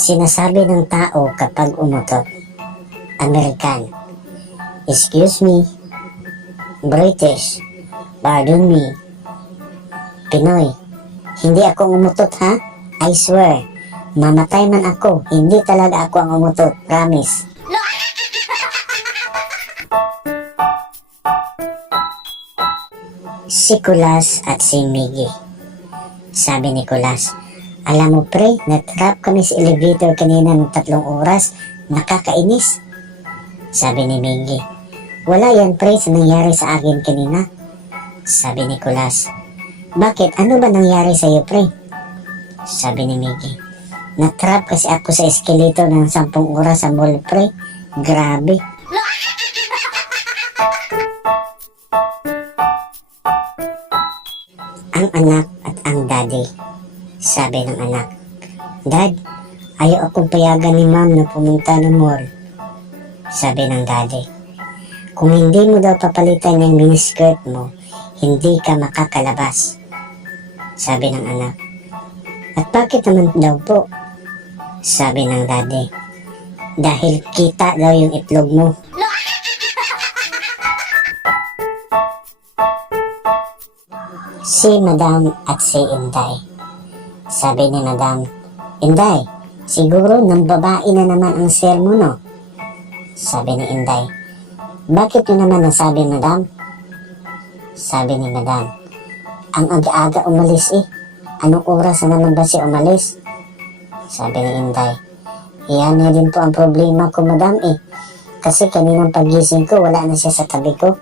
Sinasabi ng tao kapag umutot. American. Excuse me. British. Pardon me. Pinoy. Hindi ako umutot, ha? I swear. Mamatay man ako. Hindi talaga ako ang umutot. Promise. Si Kulas at si Miggy. Sabi ni Kulas, alam mo pre, na-trap kami sa elevator kanina ng 3 oras. Nakakainis. Sabi ni Miggy, wala yan pre sa nangyari sa akin kanina. Sabi ni Kulas, bakit? Ano ba nangyari sa iyo pre? Sabi ni Miggy, na-trap kasi ako sa escalator ng 10 oras sa mall pre. Grabe. Ang anak at ang daddy. Sabi ng anak, Dad, ayaw akong payagan ni ma'am na pumunta ng mall. Sabi ng daddy, kung hindi mo daw papalitan yung miniskirt mo, hindi ka makakalabas. Sabi ng anak, at bakit naman daw po? Sabi ng daddy, dahil kita daw yung itlog mo. Si Madam at si Inday. Sabi ni Madam, Inday, siguro nang babae na naman ang sermo no? Sabi ni Inday, bakit nyo naman nasabi Madam? Sabi ni Madam, ang aga-aga umalis eh. Anong oras na naman ba siya umalis? Sabi ni Inday, yan na din po ang problema ko Madam eh. Kasi kaninang pagising ko wala na siya sa tabi ko.